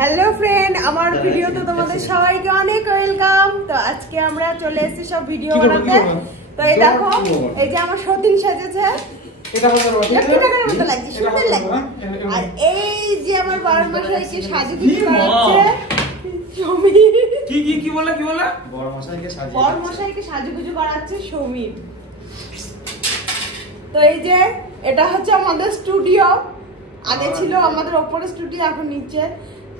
Hello friend, আমার ভিডিওতে তোমাদের সবাইকে অনেক ওয়েলকাম। তো আজকে আমরা চলে এসেছি সব ভিডিও বানাতে। তো এই দেখো, এই যে আমার সতীন সেজেছে, এটা লক্ষ্মীটাকার মতো লাগছে, সুন্দর লাগছে। আর এই যে আমার বড় মশাইকে সাজুগুজু করাচ্ছে সমীর। কি বলে বড় মশাইকে সাজুগুজু করাচ্ছে সমীর। তো এই যে এটা হচ্ছে আমাদের স্টুডিও। আগে ছিল আমাদের উপরে স্টুডিও, এখন নিচে।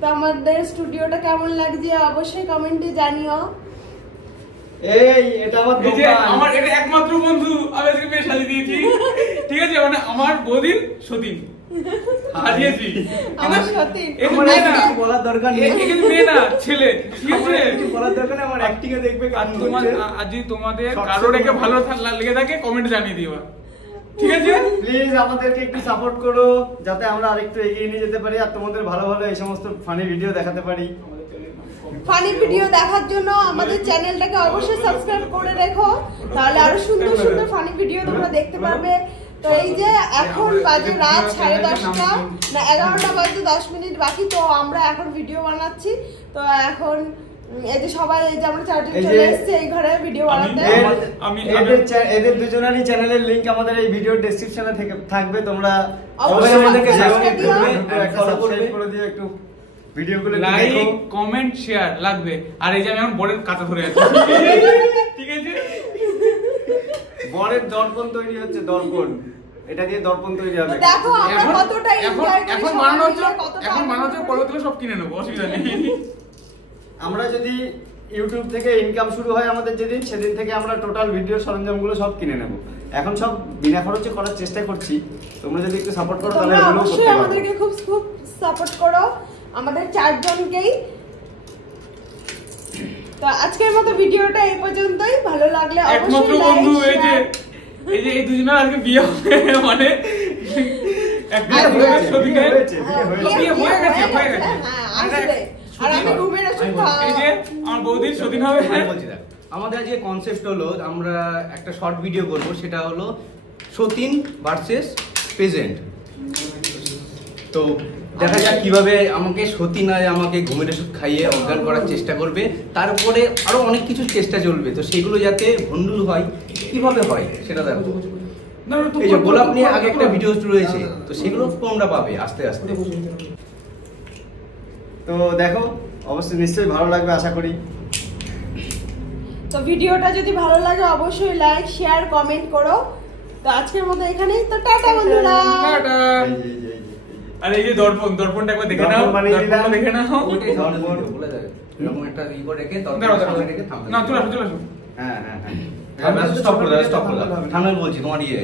তো আমাদের স্টুডিওটা কেমন লাগছে অবশ্যই কমেন্টে জানিও। এই এটা আমার দোকান, আমার এটা একমাত্র বন্ধু, আমি আজকে বেশ সাজিয়ে দিয়েছি। ঠিক আছে, মানে আমার বদিন সতীন সাজিয়েছি। আমার সতীন আমার কিছু বলার দরকার নেই, এখানে মেয়ে না ছেলে, ঠিক আছে? কিছু বলার দরকার নেই, আমার অ্যাক্টিং এ দেখবে কেমন তোমার হচ্ছে। আজ তোমাদের কারোর একে ভালো লেগে থাকে কমেন্ট জানিয়ে দিও, ঠিক আছে? প্লিজ আমাদেরকে একটু সাপোর্ট করো যাতে আমরা আরেকটু এগিয়ে নিয়ে যেতে পারি আর তোমাদের ভালো ভালো এই সমস্ত ফানি ভিডিও দেখাতে পারি। ফানি ভিডিও দেখার জন্য আমাদের চ্যানেলটাকে অবশ্যই সাবস্ক্রাইব করে রেখো, তাহলে আরো সুন্দর সুন্দর ফানি ভিডিও তোমরা দেখতে পারবে। তো এই যে এখন বাজে রাত 10:30 না 11টা বাজে 10 মিনিট বাকি। তো আমরা এখন ভিডিও বানাচ্ছি। তো এখন এই যে সবাই, এই যে আমরা চারজন চলে এসেছি এই ঘরে ভিডিও বানাতে। এদের দুজনেরই চ্যানেলের লিংক আমাদের এই ভিডিও ডেসক্রিপশনে থাকবে, তোমরা অবশ্যই আমাদেরকে সাবস্ক্রাইব করবে, একটা সাবস্ক্রাইব করে দিও, একটু ভিডিওগুলো লাইক দেখো, কমেন্ট শেয়ার লাগবে। আর এই যে আমি এখন বড়ের কাঁচা ধরে আছি, ঠিক আছে? বরের দর্পণ তৈরি হচ্ছে, দর্পণ, এটা দিয়ে দর্পণ তৈরি হবে। দেখো আমরা কতটা এনজয় করি, এখন মানানো হচ্ছে পরবর্তীতে সব কিনে নেবো, অসুবিধা নেই। আমরা যদি ইউটিউব থেকে ইনকাম শুরু হয় আমাদের যেদিন, সেদিন থেকে আমরা টোটাল ভিডিও সরঞ্জামগুলো সব কিনে নেব। এখন সব বিনা খরচে করার চেষ্টা করছি, তোমরা যদি একটু সাপোর্ট করো তাহলে তোমরা এগুলো করতে অবশ্যই পারবো। আমাদেরকে খুব খুব সাপোর্ট করো, আমাদের চারজনকেই। তো আজকের মতো ভিডিওটা এই পর্যন্তই। ভালো লাগলে একমাত্র অবশ্যই বন্ধু লাইক শেয়ার। এই দুজনের আজকে বিয়ে হবে, মানে বিয়ে হয়েছে। আর আমি রুমের ওষুধ এই যে আমার বৌদির সতীন হবে। আমাদের আজকে কনসেপ্ট হলো আমরা একটা শর্ট ভিডিও করব, সেটা হলো সতীন ভার্সেস প্রেজেন্ট। তো দেখা যাক কিভাবে আমাকে সতীন আমাকে ঘুমের ওষুধ খাইয়ে অজ্ঞান করার চেষ্টা করবে, তারপরে আরো অনেক কিছু চেষ্টা চলবে। তো সেগুলো যাতে ভন্ডুল হয়, কিভাবে হয় সেটা দেখো। এই যে গোলাপ নিয়ে আগে একটা ভিডিও রয়েছে, তো সেগুলো তোমরা পাবে আস্তে আস্তে। তো দেখো, অবশ্যই নিশ্চয়ই ভালো লাগবে আশা করি। তো ভিডিওটা যদি ভালো লাগে অবশ্যই লাইক শেয়ার কমেন্ট করো। তো আজকের মতো এখানেই। তো টাটা বন্ধুরা। টাটা। আর এই যে দর্পণটা একবার দেখে নাও, দর্পণটা দেখে নাও। ওটাই ধরো বলে দাও, এরকম একটা ই করে রেখে তারপর সামনে রেখে থামবে। না চলে আসো। হ্যাঁ স্টপ করে দাও, স্টপ করে দাও। থামলে বলছি তোমার ইয়ে